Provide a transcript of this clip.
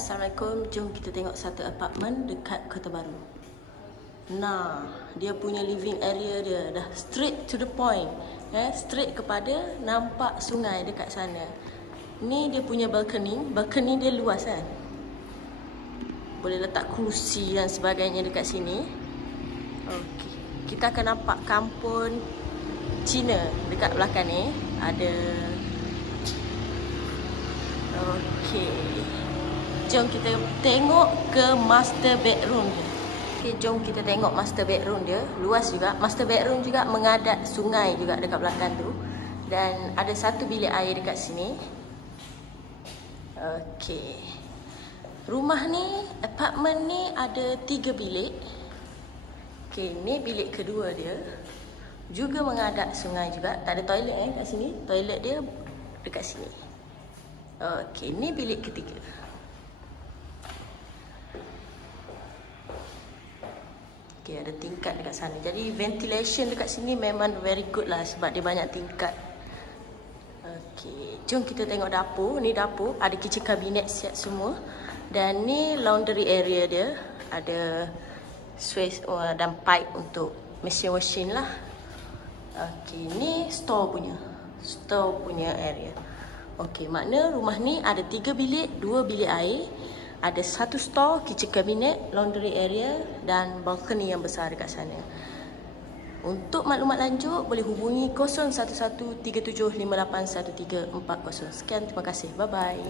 Assalamualaikum. Jom kita tengok satu apartmen dekat Kota Baru. Nah, dia punya living area dia dah straight to the point. Straight kepada nampak sungai dekat sana. Ni dia punya balcony. Balcony dia luas kan. Boleh letak kerusi dan sebagainya dekat sini. Okey. Kita akan nampak kampung Cina dekat belakang ni. Ada. Okey. Jom kita tengok ke master bedroom dia. Okay, jom kita tengok master bedroom dia. Luas juga. Master bedroom juga menghadap sungai juga dekat belakang tu. Dan ada satu bilik air dekat sini. Okey. Rumah ni, apartmen ni ada 3 bilik. Okey, ni bilik kedua dia. Juga menghadap sungai juga. Tak ada toilet kat sini. Toilet dia dekat sini. Okey, ni bilik ketiga. Okay, ada tingkat dekat sana. Jadi ventilation dekat sini memang very good lah sebab dia banyak tingkat. Okey, jom kita tengok dapur. Ni dapur, ada kitchen cabinet siap semua. Dan ni laundry area dia. Ada switch dan pipe untuk mesin-mesin lah. Okey, ni store punya area. Okey, makna rumah ni ada 3 bilik, 2 bilik air. Ada 1 store, kitchen cabinet, laundry area dan balcony yang besar dekat sana. Untuk maklumat lanjut boleh hubungi 0113758140. Sekian, terima kasih. Bye bye.